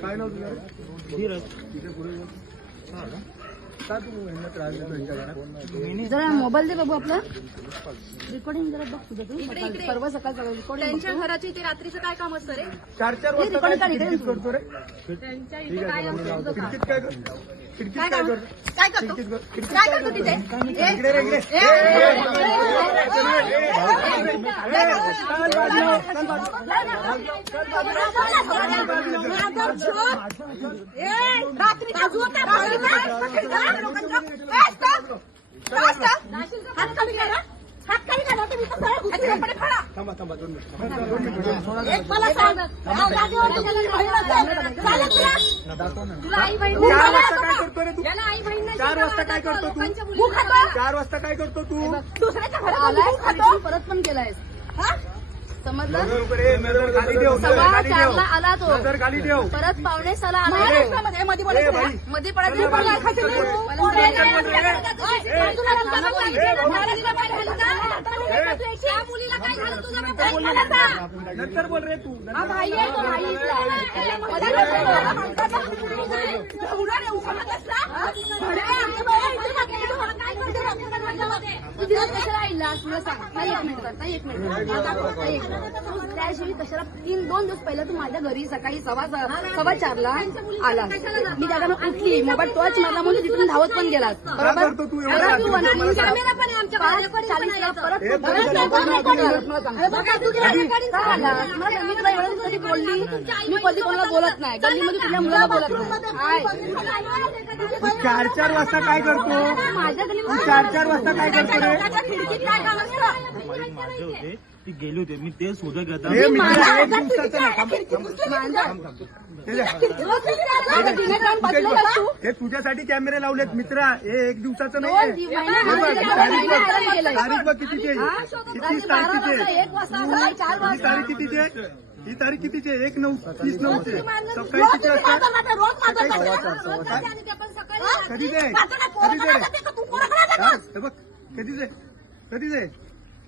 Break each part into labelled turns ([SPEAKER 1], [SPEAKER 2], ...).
[SPEAKER 1] काय नाव तुझं? धीरज. तिथे पुढे घरात?
[SPEAKER 2] जरा मोबाईल दे बाबू आपला. रेकॉर्डिंग जरा बघ तुझं तू
[SPEAKER 3] इकडे,
[SPEAKER 2] सकाळ-
[SPEAKER 3] इकडे.
[SPEAKER 2] सकाळ
[SPEAKER 3] त्यांच्या घराची ते रात्रीचं काय काम असतं रे?
[SPEAKER 1] चार चार वाजता
[SPEAKER 2] recording
[SPEAKER 1] काय
[SPEAKER 2] काढ.
[SPEAKER 1] करतो रे?
[SPEAKER 3] त्यांच्या इथे काय
[SPEAKER 1] चला,
[SPEAKER 3] असतं
[SPEAKER 1] मी
[SPEAKER 3] तुझं
[SPEAKER 1] लावतो.
[SPEAKER 3] काम?
[SPEAKER 1] खिडकीत काय करतो खिडकीत
[SPEAKER 3] काय
[SPEAKER 1] काय
[SPEAKER 3] काम?
[SPEAKER 1] करतो?
[SPEAKER 3] काय करतो
[SPEAKER 1] खिडकीत कर- खिडकीत
[SPEAKER 3] काय
[SPEAKER 1] काय
[SPEAKER 3] करतो तिथे ए,
[SPEAKER 1] इकडे रे, इकडे.
[SPEAKER 3] ए, रात्री काजू होता भारी काय? हात खाली करा हात खाली करा तुम्ही तर सरळ घुसून कपडे फाडा.
[SPEAKER 1] थांबा थांबा दोन मिनिट
[SPEAKER 3] मला सांग हा, जागेवर त्याला बहीण असेल. चालेल तुला?
[SPEAKER 1] दाखव ना
[SPEAKER 3] तुला आई बहीण
[SPEAKER 1] चार वाजता? काय करतो रे तू
[SPEAKER 3] याला आई बहीण नाही
[SPEAKER 1] चार? वाजता काय करतो तू?
[SPEAKER 3] लोकांच्या मुलीला खाता?
[SPEAKER 1] चार वाजता काय करतो तू
[SPEAKER 3] दुसऱ्याच्या घरात
[SPEAKER 2] आलाय
[SPEAKER 3] बघून
[SPEAKER 2] आणि
[SPEAKER 3] खातो?
[SPEAKER 2] तू परत पण केलाय
[SPEAKER 3] हा?
[SPEAKER 2] समजलं
[SPEAKER 1] लवकर ये, नजर खाली ठेव नजर
[SPEAKER 2] सव्वा
[SPEAKER 1] खाली
[SPEAKER 2] चारला
[SPEAKER 1] ठेव
[SPEAKER 2] आला तो
[SPEAKER 1] नजर खाली ठेव
[SPEAKER 2] परत पावणे सहाला आला
[SPEAKER 3] महाराष्ट्रामध्ये मध्ये
[SPEAKER 1] ए
[SPEAKER 3] बोलायचं
[SPEAKER 1] बाई.
[SPEAKER 2] मध्ये पडायचं. खायचं नाही
[SPEAKER 3] बघ लागली. महाराणीला बाहेर घालू का? त्या मुलीला काय झालं का?
[SPEAKER 1] नंतर बोल रे तू
[SPEAKER 3] हा
[SPEAKER 2] त्याशिवाय कशाला तीन दोन दिवस पहिला तू माझ्या घरी सकाळी सव्वा सव्वा चारला आला. मी त्याला उठली मोबाईल टॉर्च मारला म्हणून तिथून धावत पण गेलास.
[SPEAKER 1] काय करतो तू एवढं
[SPEAKER 2] परत मी कधी बोलली. मी कधी कोणाला बोलत नाही. गल्लीमध्ये तुझ्या मुलाला बोलत नाही. आय.
[SPEAKER 1] तू चार चार वाजता काय करतो?
[SPEAKER 2] माझ्या
[SPEAKER 1] चार चार वाजता काय करतो रे
[SPEAKER 3] खिडकीत काय काम असतं?
[SPEAKER 4] माझे होते ती गेली होती. मी ते शोधत घेता
[SPEAKER 1] हे मित्र एक दिवसाचं ना थांब, थांब, थांब, थांब. हे जा. हे तुझ्यासाठी कॅमेरे लावलेत मित्रा. हे एक दिवसाचं नाही हे तारीख बघ. कितीची आहे. किती तारीख किती आहे? ही तारीख कितीची आहे? ही तारीख कितीची आहे? एक नऊ तीस नऊची आहे. सकाळी
[SPEAKER 3] रोज
[SPEAKER 1] किती
[SPEAKER 3] तुम्ही
[SPEAKER 1] वाजता?
[SPEAKER 3] माझा माझा रोज माझा
[SPEAKER 1] सव्वा
[SPEAKER 3] माझा.
[SPEAKER 1] चार, सव्वा
[SPEAKER 3] रोज
[SPEAKER 1] चार.
[SPEAKER 3] माझा आणि ते पण सकाळी
[SPEAKER 1] कधी दे कधी दे हा? हे बघ. कधी दे कधी दे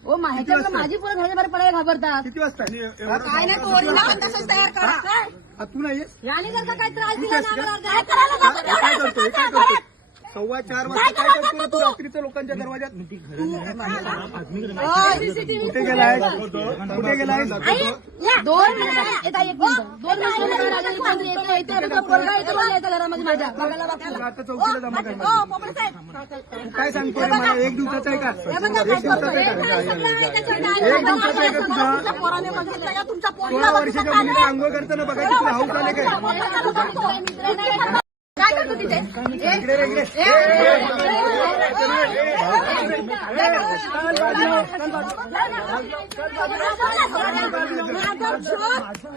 [SPEAKER 2] ओ ह्याच्यावर माझी पोरं झाडे पडायला घाबरतात
[SPEAKER 1] किती वाजता
[SPEAKER 3] काय नाही पोरीला तसंच तयार करा काय?
[SPEAKER 1] हा, तू नाही?
[SPEAKER 3] याने जर का काही त्रास दिला ना
[SPEAKER 1] काय?
[SPEAKER 3] आम्हाला, काय करायला? जातो
[SPEAKER 1] काय सव्वा चार वाजता काय करतो तू रात्रीचं लोकांच्या दरवाजात कुठे गेलाय? कुठे गेलाय?
[SPEAKER 2] दोन
[SPEAKER 1] आता चौकीला जमा
[SPEAKER 3] हो,
[SPEAKER 1] करणार. तू काय सांगतो रे मला? एक दिवसाचा आहे का? एक दिवसाचा आहे? का. एक दिवसाचा आहे का तुझा? सोळा वर्षाच्या? मुलीला आंघोळ करताना बघायची तुला हाऊस आले काय?
[SPEAKER 3] तिथे
[SPEAKER 1] इकडे रे, इकडे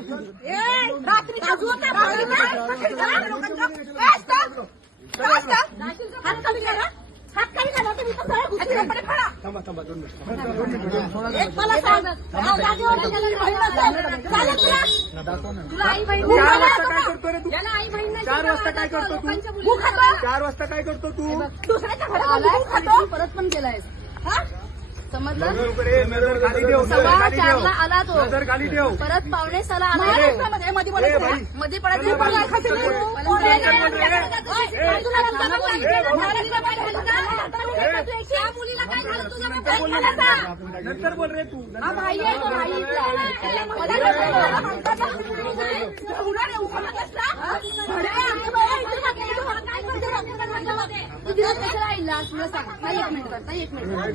[SPEAKER 3] रात्री काजू होता भारी काय? हात खाली करा हात खाली करा तुम्ही
[SPEAKER 1] थांबा थांबा दोन मिनिट
[SPEAKER 3] हा,
[SPEAKER 1] चार वाजता? काय करतो तू चार? वाजता काय करतो तू
[SPEAKER 3] दुसऱ्याच्या
[SPEAKER 2] परत पण केलाय
[SPEAKER 3] हा?
[SPEAKER 2] समजलं आला तो परत पावणे सहाला आला
[SPEAKER 3] मध्ये.
[SPEAKER 2] मध्ये
[SPEAKER 1] चल नंतर बोल रे तू
[SPEAKER 3] भाई म्हणतात
[SPEAKER 2] सांग एक मिनिट एक मिनिट